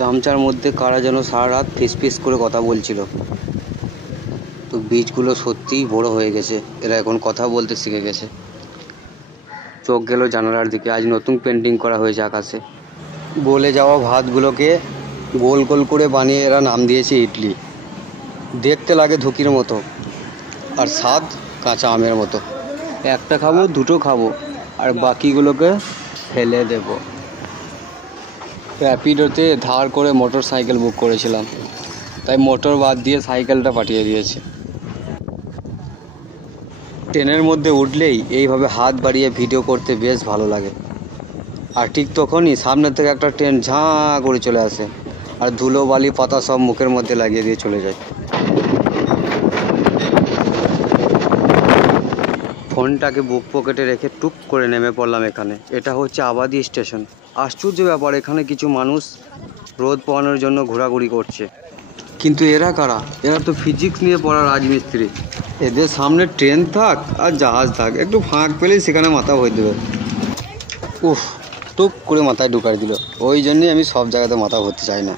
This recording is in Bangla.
গামছার মধ্যে কারা যেন সারা রাত ফিস করে কথা বলছিল। তো বীজগুলো সত্যিই বড় হয়ে গেছে, এরা এখন কথা বলতে শিখে গেছে। চোখ গেল জানালার দিকে, আজ নতুন পেন্টিং করা হয়েছে আকাশে। গলে যাওয়া ভাতগুলোকে গোল গোল করে বানিয়ে এরা নাম দিয়েছে ইডলি। দেখতে লাগে ধুকির মতো, আর স্বাদ কাঁচা আমের মতো। একটা খাবো, দুটো খাবো, আর বাকিগুলোকে ফেলে দেব। র্যাপিডোতে ধার করে মোটর সাইকেল বুক করেছিলাম, তাই মোটর বাদ দিয়ে সাইকেলটা পাঠিয়ে দিয়েছে। ট্রেনের মধ্যে উঠলেই এইভাবে হাত বাড়িয়ে ভিডিও করতে বেশ ভালো লাগে। আর ঠিক তখনই সামনে থেকে একটা ট্রেন ঝাঁ করে চলে আসে, আর ধুলো বালি পাতা সব মুখের মধ্যে লাগিয়ে দিয়ে চলে যায়। ফোনটাকে বুক পকেটে রেখে টুক করে নেমে পড়লাম এখানে। এটা হচ্ছে আবাদি স্টেশন। আশ্চর্য ব্যাপার, এখানে কিছু মানুষ রোদ পোহানোর জন্য ঘোরাঘুরি করছে। কিন্তু এরা কারা? এরা তো ফিজিক্স নিয়ে পড়া রাজমিস্ত্রি। এদের সামনে ট্রেন থাক আর জাহাজ থাক, একটু ফাঁক পেলেই সেখানে মাথা ভরে দেবে। উফ, টুক করে মাথায় ঢুকাই দিল। ওই জন্যই আমি সব জায়গাতে মাথা ভরতে চাই না।